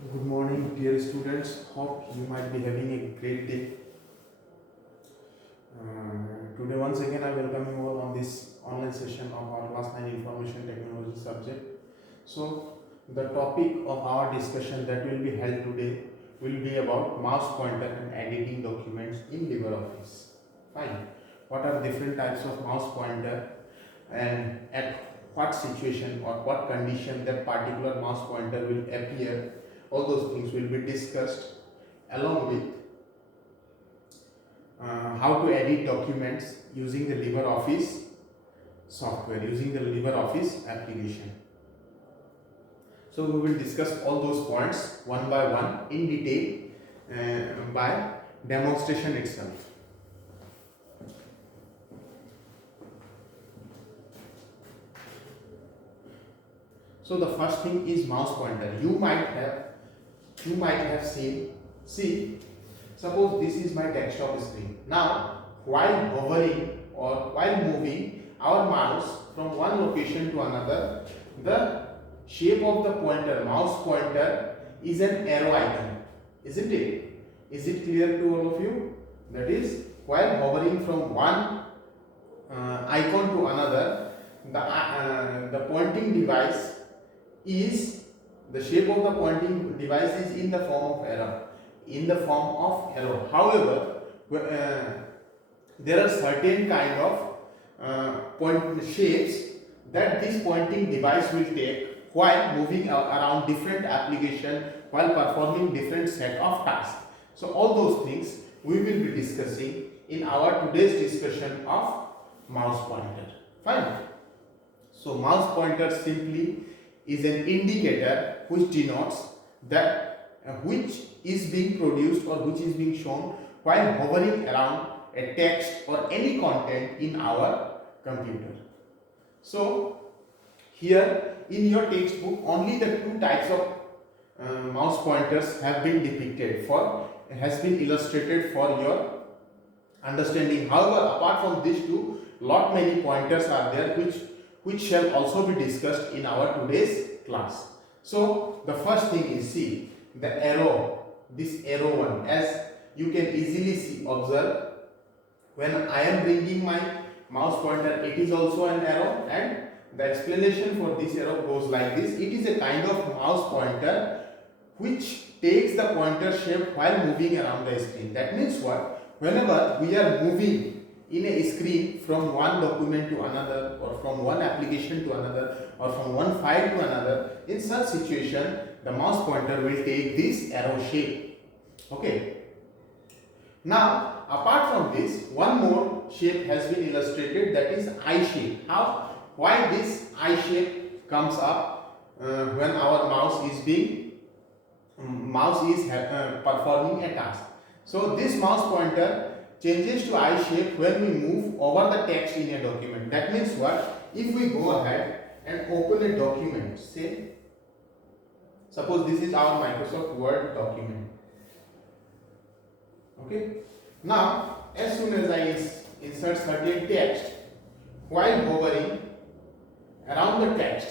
Good morning, dear students. Hope you might be having a great day. Today, once again, I welcome you all on this online session of our class 9 Information Technology subject. So, the topic of our discussion that will be held today will be about mouse pointer and editing documents in LibreOffice. Fine. What are different types of mouse pointer and at what situation or what condition that particular mouse pointer will appear? All those things will be discussed along with how to edit documents using the LibreOffice software, using the LibreOffice application. So we will discuss all those points one by one in detail by demonstration itself. So the first thing is mouse pointer. You might have seen, see, suppose this is my desktop screen. Now while hovering or while moving our mouse from one location to another, the shape of the pointer, mouse pointer, is an arrow icon, isn't it? Is it clear to all of you? That is, while hovering from one icon to another, the pointing device is, the shape of the pointing device is in the form of arrow. However, there are certain kind of point shapes that this pointing device will take while moving around different application, while performing different set of tasks. So all those things we will be discussing in our today's discussion of mouse pointer. Fine. So mouse pointer simply is an indicator which denotes that which is being produced or which is being shown while hovering around a text or any content in our computer. So here in your textbook only the two types of mouse pointers have been depicted has been illustrated for your understanding. However, apart from these two, lot many pointers are there which shall also be discussed in our today's class. So the first thing is, see, the arrow, this arrow one, as you can easily see, observe, when I am bringing my mouse pointer, it is also an arrow, and the explanation for this arrow goes like this. It is a kind of mouse pointer which takes the pointer shape while moving around the screen. That means what? Whenever we are moving in a screen from one document to another, or from one application to another, or from one file to another, in such situation the mouse pointer will take this arrow shape. Okay. Now apart from this, one more shape has been illustrated, that is eye shape. How? Why this eye shape comes up when our mouse is performing a task. So this mouse pointer changes to eye shape when we move over the text in a document. That means what? If we go ahead and open a document, say, suppose this is our Microsoft Word document. Okay. Now, as soon as I insert certain text, while hovering around the text,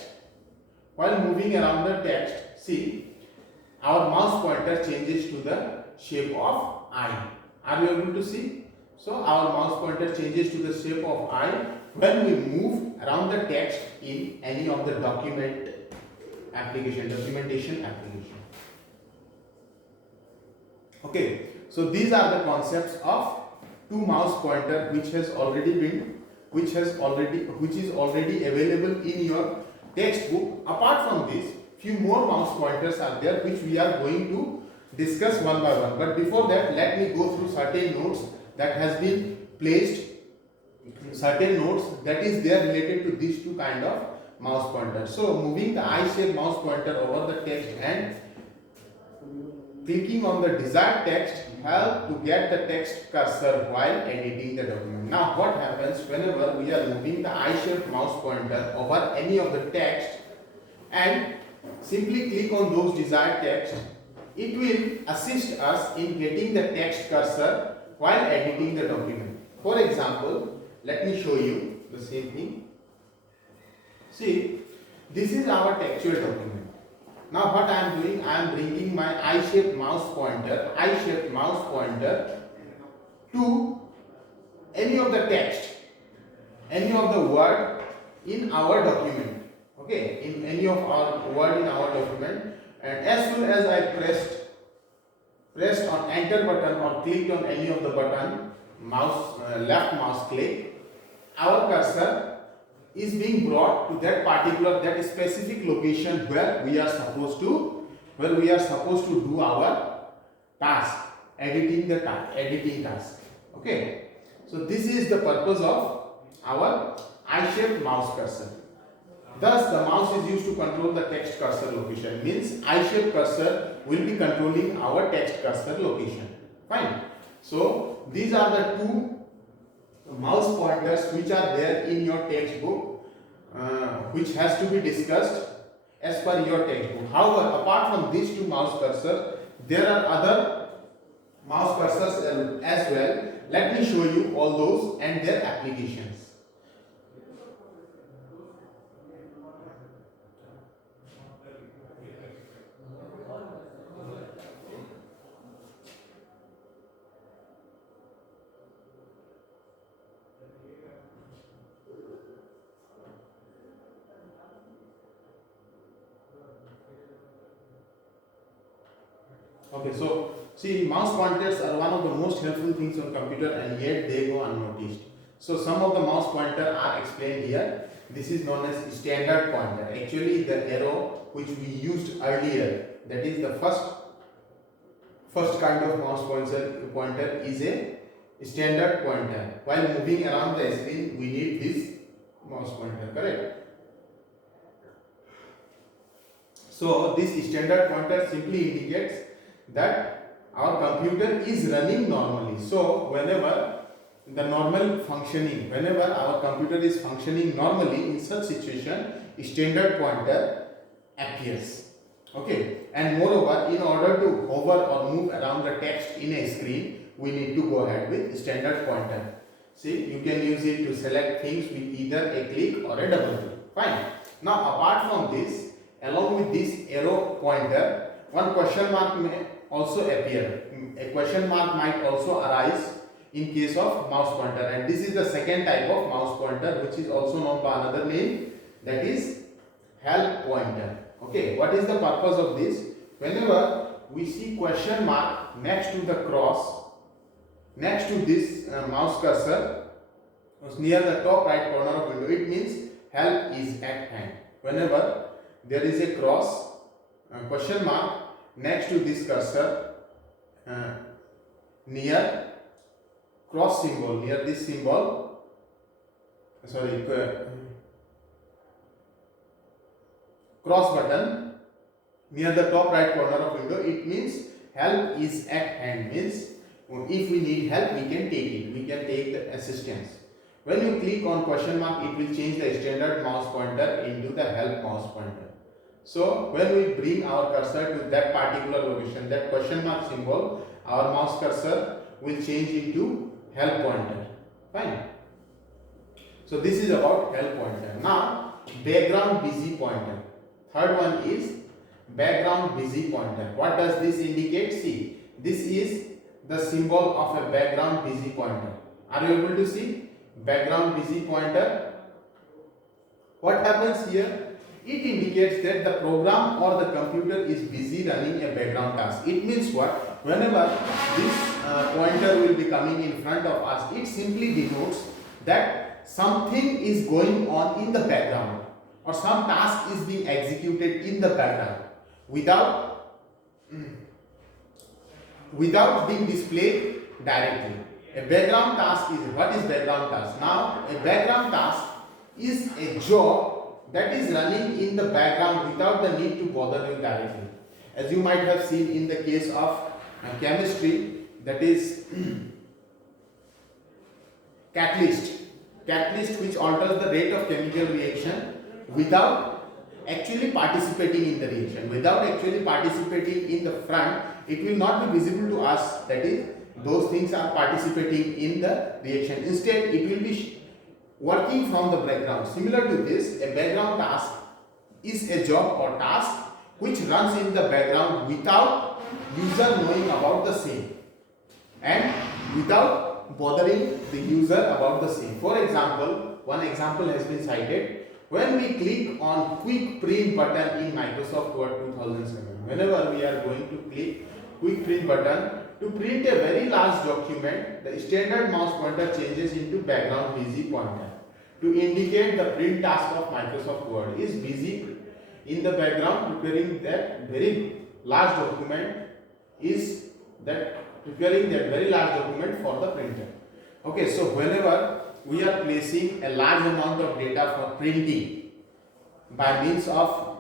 while moving around the text, see, our mouse pointer changes to the shape of eye. Are you able to see? So our mouse pointer changes to the shape of eye when we move around the text in any of the documentation application. Okay, so these are the concepts of two mouse pointer which is already available in your textbook. Apart from this, few more mouse pointers are there which we are going to discuss one by one. But before that, let me go through certain notes that has been placed, certain notes that is there related to these two kind of mouse pointers. So moving the eye shape mouse pointer over the text and clicking on the desired text help to get the text cursor while editing the document. Now what happens whenever we are moving the eye shape mouse pointer over any of the text and simply click on those desired text, it will assist us in getting the text cursor while editing the document. For example, let me show you the same thing. See, this is our textual document. Now what I am doing, I am bringing my I-shaped mouse pointer to any of the text, any of the word in our document. Okay, in any of our word in our document, and as soon as I pressed on enter button or clicked on any of the button, left mouse click, our cursor is being brought to that specific location where we are supposed to do our task, editing task. Okay, so this is the purpose of our I-shaped mouse cursor. Thus, the mouse is used to control the text cursor location. Means I-shaped cursor will be controlling our text cursor location. Fine. So these are the two mouse pointers which are there in your textbook, which has to be discussed as per your textbook. However, apart from these two mouse cursors, there are other mouse cursors as well. Let me show you all those and their applications. Okay, so see, mouse pointers are one of the most helpful things on computer, and yet they go unnoticed. So some of the mouse pointer are explained here. This is known as standard pointer. Actually, the arrow which we used earlier, that is the first kind of mouse pointer is a standard pointer. While moving around the screen, we need this mouse pointer, correct? So this standard pointer simply indicates that our computer is running normally. So whenever our computer is functioning normally, in such situation, standard pointer appears. Okay, and moreover, in order to hover or move around the text in a screen, we need to go ahead with standard pointer. See, you can use it to select things with either a click or a double click. Fine. Now apart from this, along with this arrow pointer, one question mark may also appear. A question mark might also arise in case of mouse pointer, and this is the second type of mouse pointer, which is also known by another name, that is help pointer. Okay, what is the purpose of this? Whenever we see question mark next to the cross, next to this mouse cursor, near the top right corner of window, it means help is at hand. Whenever there is a cross question mark next to this cursor, near cross symbol, near this symbol, cross button near the top right corner of window, it means help is at hand. Means if we need help, we can take it, we can take the assistance. When you click on question mark, it will change the standard mouse pointer into the help mouse pointer. So when we bring our cursor to that particular location, that question mark symbol, our mouse cursor will change into help pointer. Fine. So this is about help pointer. Now background busy pointer. Third one is background busy pointer. What does this indicate? See, this is the symbol of a background busy pointer. Are you able to see background busy pointer? What happens here? It indicates that the program or the computer is busy running a background task. It means what? Whenever this pointer will be coming in front of us, it simply denotes that something is going on in the background, or some task is being executed in the background without being displayed directly. A background task is, what is background task? Now a background task is a job that is running in the background without the need to bother you directly. As you might have seen in the case of chemistry, that is catalyst which alters the rate of chemical reaction without actually participating in the reaction, without actually participating in the front, it will not be visible to us, that is those things are participating in the reaction. Instead, it will be working from the background. Similar to this, a background task is a job or task which runs in the background without user knowing about the same and without bothering the user about the same. For example, one example has been cited. When we click on quick print button in Microsoft Word 2007, whenever we are going to click quick print button to print a very large document, the standard mouse pointer changes into background busy pointer to indicate the print task of Microsoft Word is busy in the background preparing that very large document for the printer. Okay, so whenever we are placing a large amount of data for printing by means of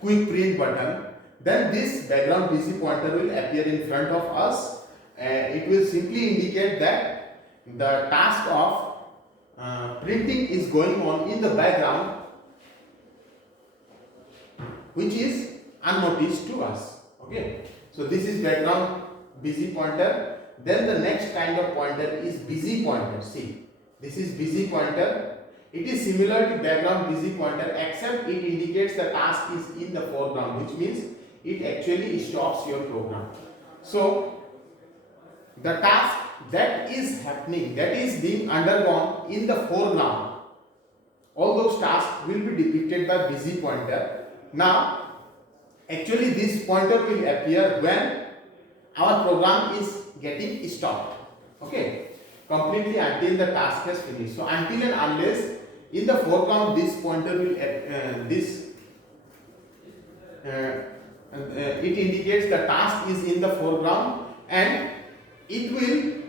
quick print button, then this background busy pointer will appear in front of us and it will simply indicate that the task of printing is going on in the background, which is unnoticed to us. Okay, so this is background busy pointer. Then the next kind of pointer is busy pointer. See, this is busy pointer. It is similar to background busy pointer except it indicates the task is in the foreground, which means it actually stops your program. So the task that is happening, that is being undergone in the foreground, all those tasks will be depicted by busy pointer. Now actually this pointer will appear when our program is getting stopped, okay, completely until the task has finished. So until and unless in the foreground this pointer will it indicates the task is in the foreground and it will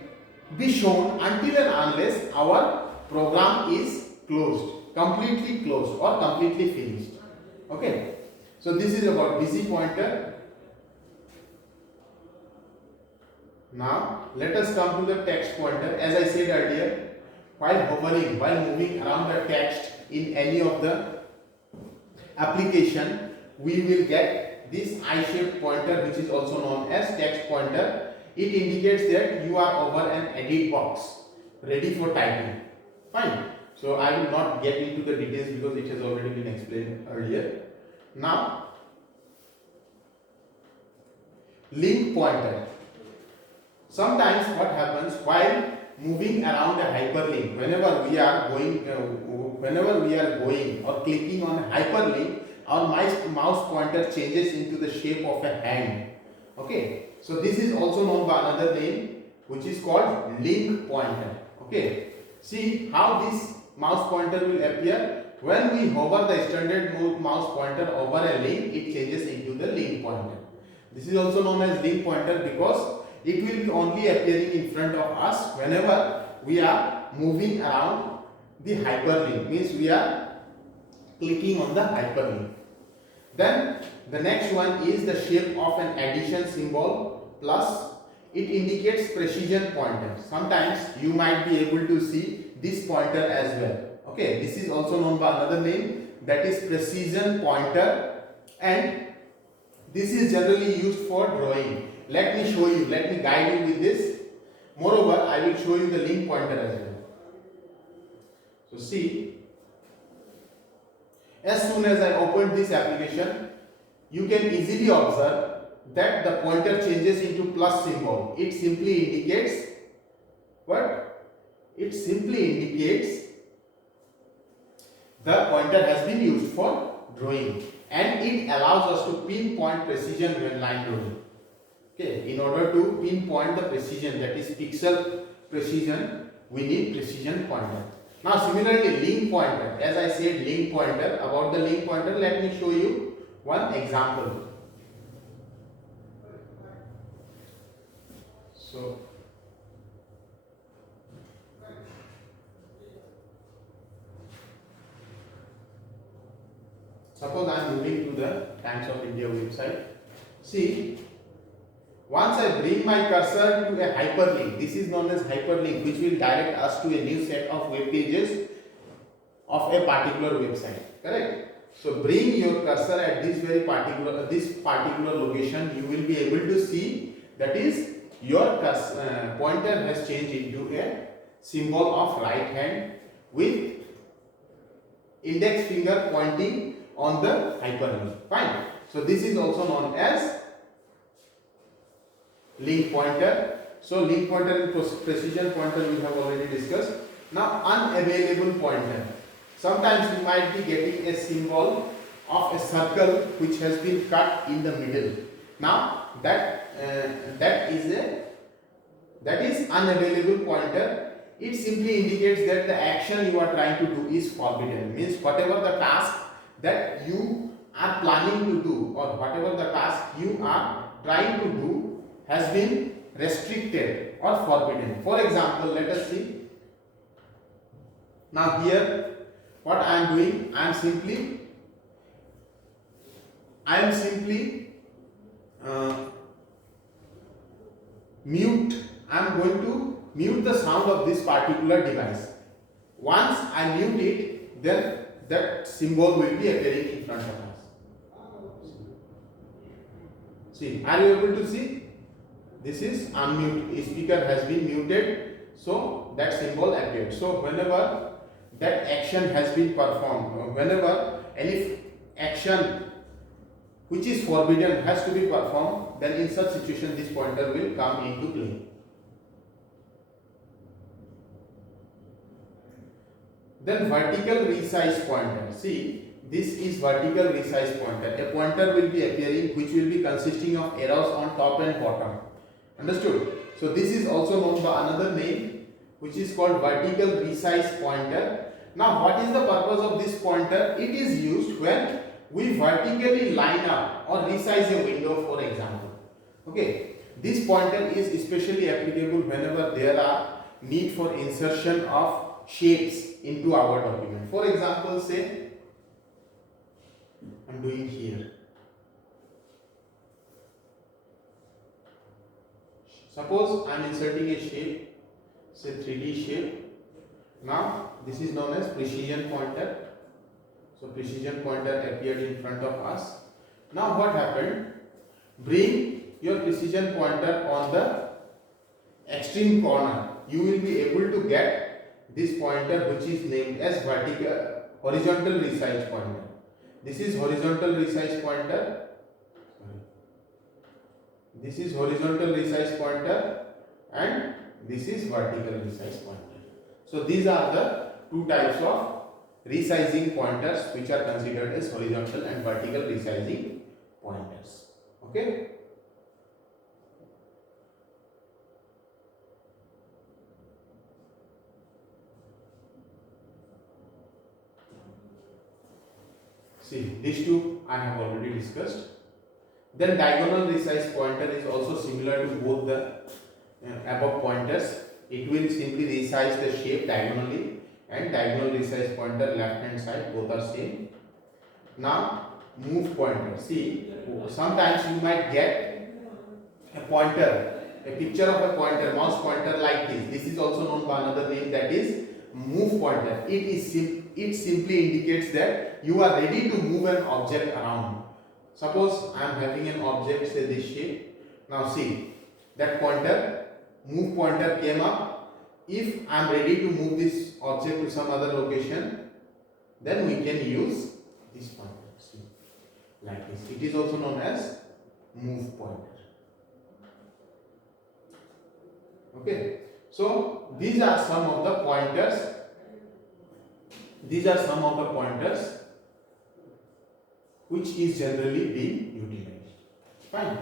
be shown until and unless our program is closed, completely closed or completely finished. Okay, so this is about busy pointer. Now let us come to the text pointer. As I said earlier, while hovering, while moving around the text in any of the application, we will get this I-shaped pointer, which is also known as text pointer. It indicates that you are over an edit box ready for typing. Fine. So I will not get into the details because it has already been explained earlier. Now link pointer. Sometimes what happens while moving around a hyperlink, whenever we are going or clicking on a hyperlink, our mouse pointer changes into the shape of a hand. Okay, so this is also known by another name, which is called link pointer. Okay, see how this mouse pointer will appear when we hover the standard mouse pointer over a link, it changes into the link pointer. This is also known as link pointer because it will be only appearing in front of us whenever we are moving around the hyperlink, means we are clicking on the hyperlink. Then the next one is the shape of an addition symbol plus. It indicates precision pointer. Sometimes you might be able to see this pointer as well. Okay, this is also known by another name, that is precision pointer, and this is generally used for drawing. Let me show you, let me guide you with this. Moreover, I will show you the link pointer as well. So see, as soon as I opened this application, you can easily observe that the pointer changes into plus symbol. It simply indicates what? It simply indicates the pointer has been used for drawing, and it allows us to pinpoint precision when line drawing. Okay, in order to pinpoint the precision, that is pixel precision, we need precision pointer. Now similarly link pointer, as I said link pointer, about the link pointer let me show you one example. So suppose I am moving to the Times of India website. See, once I bring my cursor to a hyperlink, this is known as hyperlink, which will direct us to a new set of web pages of a particular website. Correct? So bring your cursor at this particular location, you will be able to see that is your pointer has changed into a symbol of right hand with index finger pointing on the hyperlink. Fine. So this is also known as link pointer. So link pointer and precision pointer we have already discussed. Now unavailable pointer. Sometimes you might be getting a symbol of a circle which has been cut in the middle. Now that is unavailable pointer. It simply indicates that the action you are trying to do is forbidden. Means whatever the task that you are planning to do or whatever the task you are trying to do has been restricted or forbidden. For example, let us see. Now here what I am doing, I am simply going to mute the sound of this particular device. Once I mute it, then that symbol will be appearing in front of us. See, are you able to see? This is unmute. Speaker has been muted, so that symbol appeared. So whenever that action has been performed, or whenever any action which is forbidden has to be performed, then in such situation this pointer will come into play. Then vertical resize pointer. See, this is vertical resize pointer. A pointer will be appearing which will be consisting of arrows on top and bottom. Understood? So this is also known by another name which is called vertical resize pointer. Now what is the purpose of this pointer? It is used when we vertically line up or resize a window, for example. Okay, this pointer is especially applicable whenever there are need for insertion of shapes into our document. For example, say I am doing here. Suppose I am inserting a shape, say 3D shape. Now this is known as precision pointer. So precision pointer appeared in front of us. Now what happened? Bring your precision pointer on the extreme corner. You will be able to get this pointer which is named as horizontal resize pointer. This is horizontal resize pointer. This is horizontal resize pointer and this is vertical resize pointer. So these are the two types of resizing pointers which are considered as horizontal and vertical resizing pointers. Okay. See, these two I have already discussed. Then diagonal resize pointer is also similar to both the above pointers. It will simply resize the shape diagonally, and diagonal resize pointer left hand side, both are same. Now move pointer. See, sometimes you might get a pointer, a picture of a pointer, mouse pointer like this. This is also known by another name, that is move pointer. It simply indicates that you are ready to move an object around. Suppose I am having an object, say this shape. Now see, that pointer, move pointer came up. If I am ready to move this object to some other location, then we can use this pointer. See, like this. It is also known as move pointer. Okay. So these are some of the pointers. These are some of the pointers which is generally being utilized. Fine.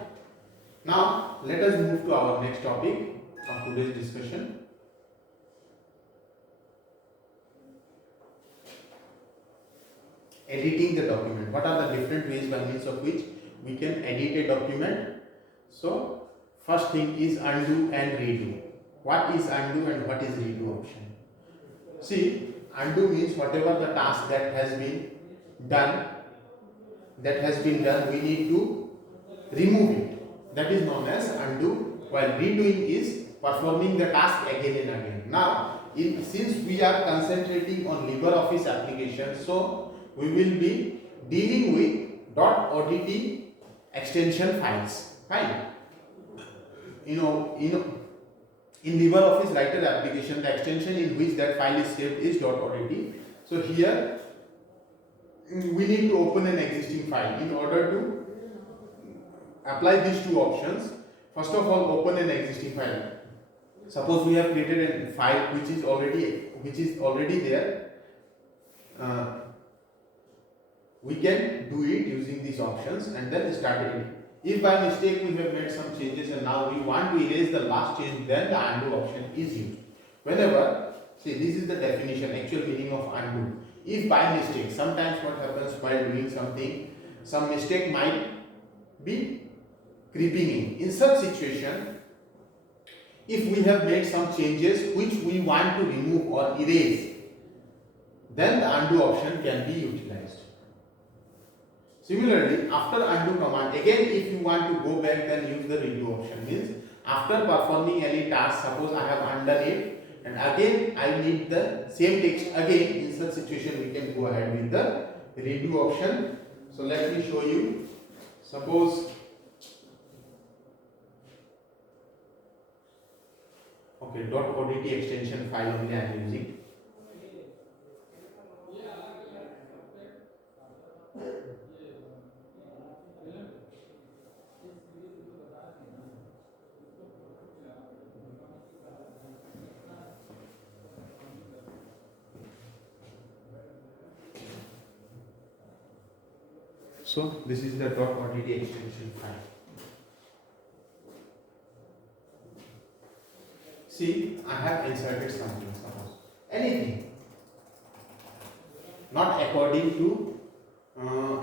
Now let us move to our next topic of today's discussion. Editing the document. What are the different ways by means of which we can edit a document? So first thing is undo and redo. What is undo and what is redo option? See, undo means whatever the task that has been done, we need to remove it. That is known as undo, while redoing is performing the task again and again. Now, since we are concentrating on LibreOffice application, so we will be dealing with .odt extension files. Fine. In LibreOffice Writer application, the extension in which that file is saved is .odt. So here we need to open an existing file. In order to apply these two options. First of all, open an existing file. Suppose we have created a file which is already there. We can do it using these options and then start editing. If by mistake we have made some changes and now we want to erase the last change, then the undo option is used. Whenever, see, this is the definition, actual meaning of undo. If by mistake, sometimes what happens while doing something, some mistake might be creeping in. In such situation, if we have made some changes which we want to remove or erase, then the undo option can be utilized. Similarly, after undo command, again if you want to go back, then use the redo option. Means after performing any task, suppose I have undone it and again I need the same text again, in such situation we can go ahead with the redo option. So let me show you. Suppose, okay, .odt extension file only I am using. So this is the .odt extension file. See, I have inserted something, suppose anything, not according to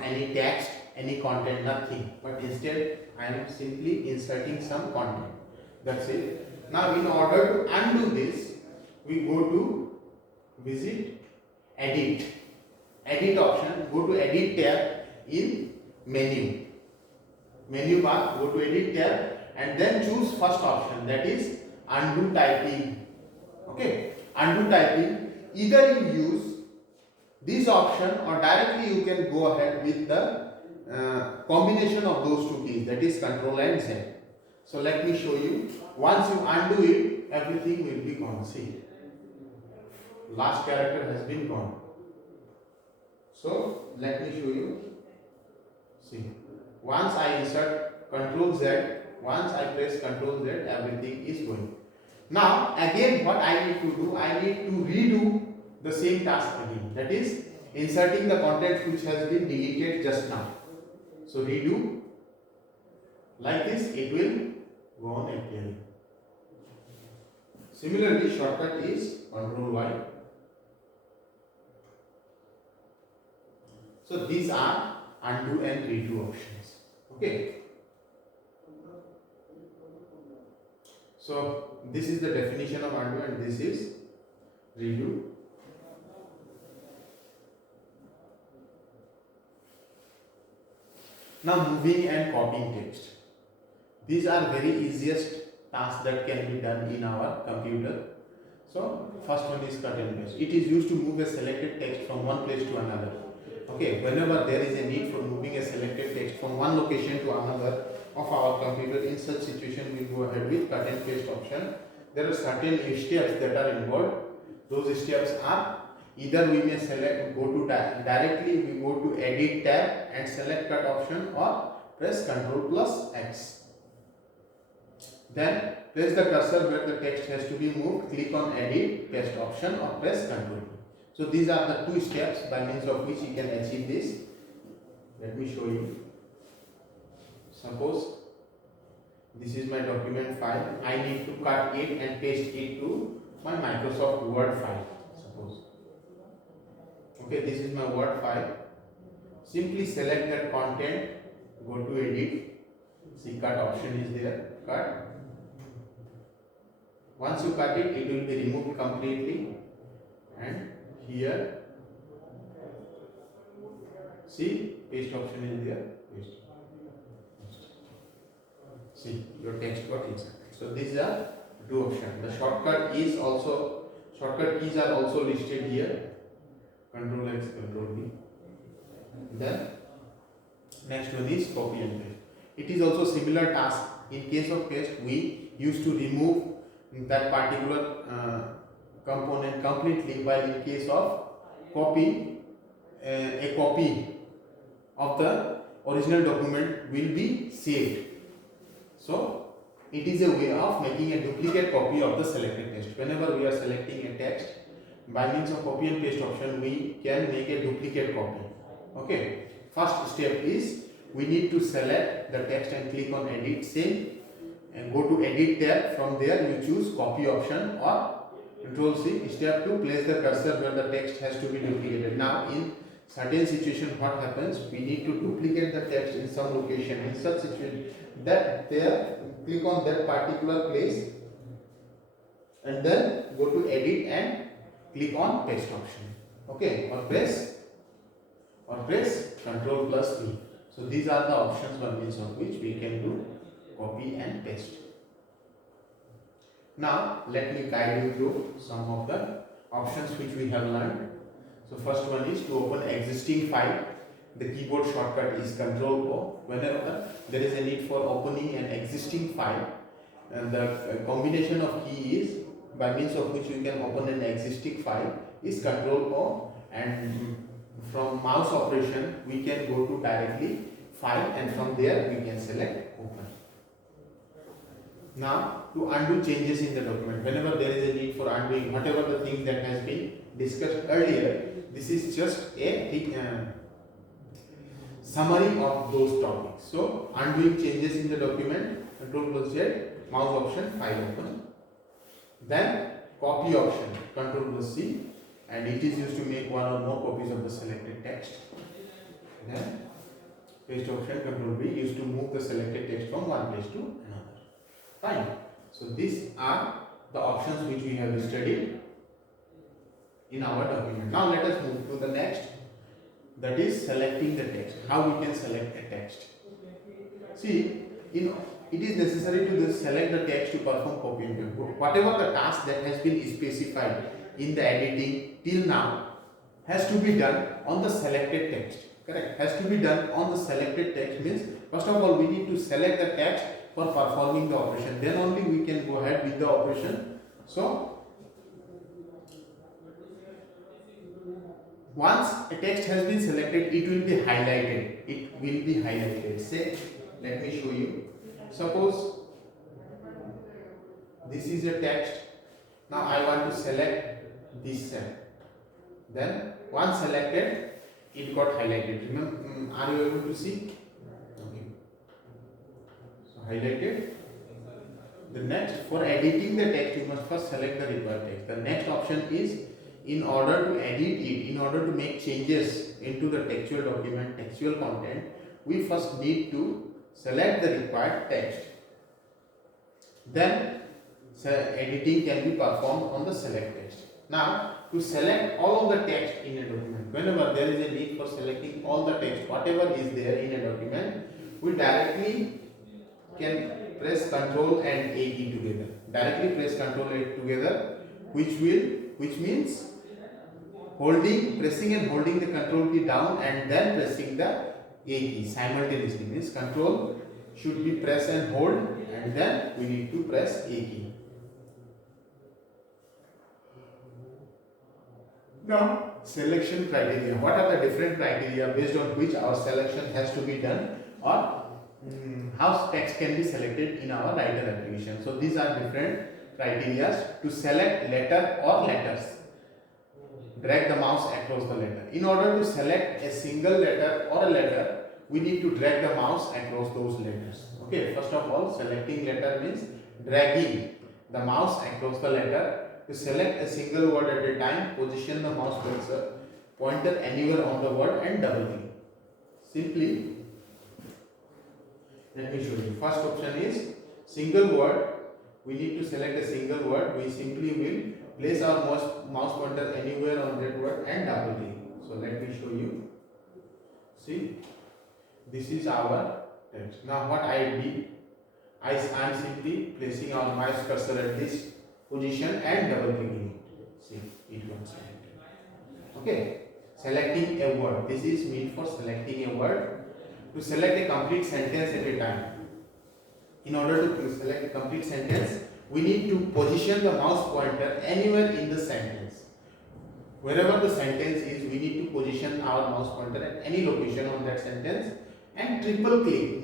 any text, any content, nothing, but instead I am simply inserting some content. That's it. Now in order to undo this, we go to visit edit option, go to edit tab in menu bar, go to edit tab and then choose first option, that is undo typing. Okay, undo typing, either you use this option or directly you can go ahead with the combination of those two keys, that is Ctrl and Z. So let me show you. Once you undo it, everything will be gone. See, last character has been gone. So let me show you. See, once I insert Ctrl Z, once I press Ctrl Z, everything is going. Now again what I need to do, I need to redo the same task again, that is inserting the content which has been deleted just now. So redo, like this it will go on appearing. Similarly, shortcut is Ctrl Y. So these are undo and redo options. Okay. So this is the definition of undo and this is redo. Now moving and copying text. These are very easiest tasks that can be done in our computer. So first one is cut and paste. It is used to move a selected text from one place to another. Okay, whenever there is a need for moving a selected text from one location to another of our computer, in such situation we go ahead with cut and paste option. There are certain steps that are involved. Those steps are either we may select, go to directly we go to edit tab and select cut option, or press Ctrl plus X. Then place the cursor where the text has to be moved, click on edit paste option or press Ctrl. So these are the two steps by means of which you can achieve this. Let me show you. Suppose this is my document file. I need to cut it and paste it to my Microsoft Word file. Suppose. Okay, this is my Word file. Simply select that content, go to edit. See, cut option is there. Cut. Once you cut it, it will be removed completely. And here, see, paste option is there. Paste. See, your text got inserted. So these are two options. The shortcut keys are also listed here. Ctrl X, Ctrl V. Then next one is copy and paste. It is also similar task. In case of paste, we used to remove that particular component completely, while in case of copy, a copy of the original document will be saved. So it is a way of making a duplicate copy of the selected text. Whenever we are selecting a text, by means of copy and paste option, we can make a duplicate copy. Okay. First step is we need to select the text and click on edit same and go to edit tab. From there you choose copy option or Control C. Step 2, place the cursor where the text has to be duplicated. Now in certain situation what happens, we need to duplicate the text in some location. In such situation, that there click on that particular place and then go to edit and click on paste option. Okay, or press Ctrl plus V. So these are the options by means of which we can do copy and paste. Now let me guide you through some of the options which we have learned. So first one is to open existing file. The keyboard shortcut is Ctrl O. Whenever there is a need for opening an existing file, and the combination of key is by means of which you can open an existing file is Ctrl O, and from mouse operation we can go to directly file and from there we can select open. Now to undo changes in the document, whenever there is a need for undoing whatever the things that has been discussed earlier, this is just a summary of those topics. So undoing changes in the document, Ctrl plus Z, mouse option, file open. Then copy option, Ctrl plus C, and it is used to make one or more copies of the selected text. Then paste option, Ctrl V, used to move the selected text from one place to another. Fine. So these are the options which we have studied in our document. Now let us move to the next, that is selecting the text. How we can select a text. See, it is necessary to select the text to perform copy and paste. Whatever the task that has been specified in the editing till now has to be done on the selected text. Correct? Has to be done on the selected text means first of all we need to select the text for performing the operation. Then only we can go ahead with the operation. So once a text has been selected, it will be highlighted. It will be highlighted. Say, let me show you. Suppose this is a text. Now I want to select this cell. Then once selected, it got highlighted. Remember, are you able to see? Okay. So highlighted. The next, for editing the text, you must first select the required text. The next option is, in order to edit it, in order to make changes into the textual document, textual content, we first need to select the required text. Then editing can be performed on the select text. Now to select all of the text in a document, whenever there is a need for selecting all the text, whatever is there in a document, we directly can press Ctrl and A key together. Directly press Ctrl A together, which means pressing and holding the Ctrl key down and then pressing the A key simultaneously. Means Ctrl should be press and hold, and then we need to press A key. Now selection criteria. What are the different criteria based on which our selection has to be done, or how text can be selected in our writer application? So these are different criteria to select letter or letters. Drag the mouse across the letter. In order to select a single letter or a letter, we need to drag the mouse across those letters. Okay, first of all, selecting letter means dragging the mouse across the letter. To select a single word at a time, position the mouse pointer anywhere on the word and double click. Simply, let me show you. First option is single word. We need to select a single word. We simply will place our mouse pointer anywhere on that word and double click. So let me show you. See, this is our text. Now what I did, I am simply placing our mouse cursor at this position and double clicking it. See, it got selected. Okay, selecting a word. This is meant for selecting a word. To select a complete sentence at a time. In order to select a complete sentence, we need to position the mouse pointer anywhere in the sentence. Wherever the sentence is, we need to position our mouse pointer at any location on that sentence and triple click.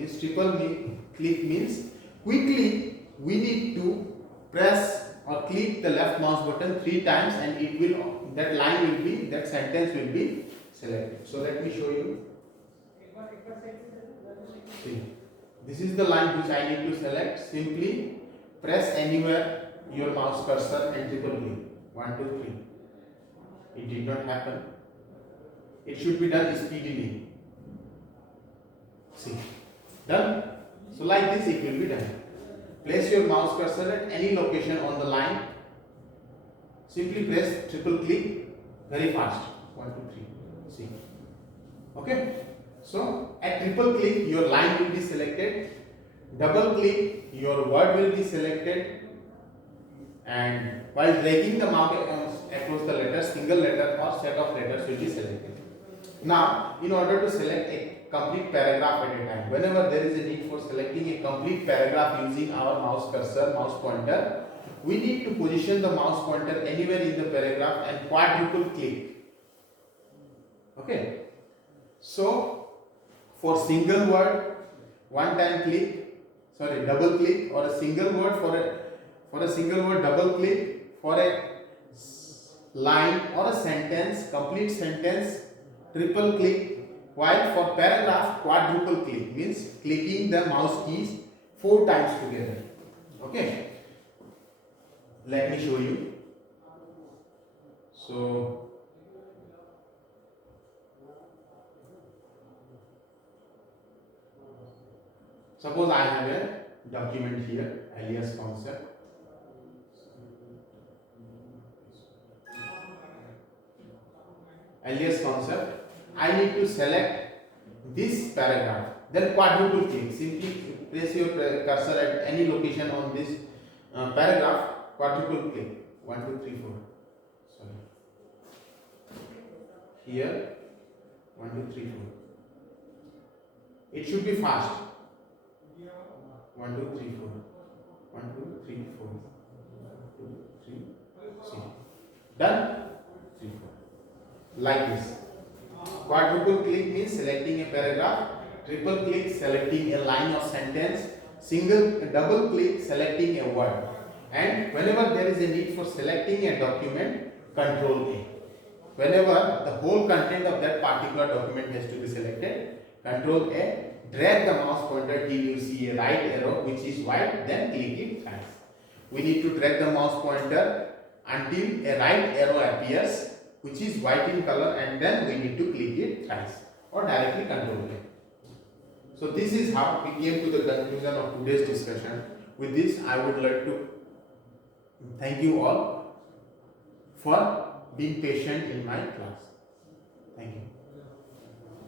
Click means Quickly, we need to press or click the left mouse button 3 times, and it will, that line will be, that sentence will be selected. So let me show you. See, this is the line which I need to select. Simply press anywhere your mouse cursor and triple click. 1, 2, 3. It did not happen. It should be done speedily. See, done. So like this it will be done. Place your mouse cursor at any location on the line. Simply press triple click very fast. 1, 2, 3. See. Okay. So at triple click your line will be selected. Double click your word will be selected. And while dragging the mouse across the letter, single letter or set of letters will be selected. Now, in order to select a complete paragraph at a time, whenever there is a need for selecting a complete paragraph using our mouse cursor, mouse pointer, we need to position the mouse pointer anywhere in the paragraph and quadruple click. Okay. So, for single word, double click, or a single word, for a single word, double click, for a line or a sentence, complete sentence, triple click, while for paragraph, quadruple click, means clicking the mouse keys 4 times together. Okay. Let me show you. So, suppose I have a document here, alias concept. Alias concept. I need to select this paragraph. Then quadruple click. Simply place your cursor at any location on this paragraph. Quadruple click. 1, 2, 3, 4. Sorry. Here. 1, 2, 3, 4. It should be fast. 1, 2, 3, 4. 1, 2, 3, 4. 1, 2, 3, 6. Done? 3, 4. Like this. Quadruple click means selecting a paragraph. Triple click selecting a line or sentence. Double click selecting a word. And whenever there is a need for selecting a document, Control A. Whenever the whole content of that particular document has to be selected, Control A. Drag the mouse pointer till you see a right arrow which is white, then click it thrice. We need to drag the mouse pointer until a right arrow appears which is white in color, and then we need to click it thrice or directly Control A. So this is how we came to the conclusion of today's discussion. With this, I would like to thank you all for being patient in my class. Thank you.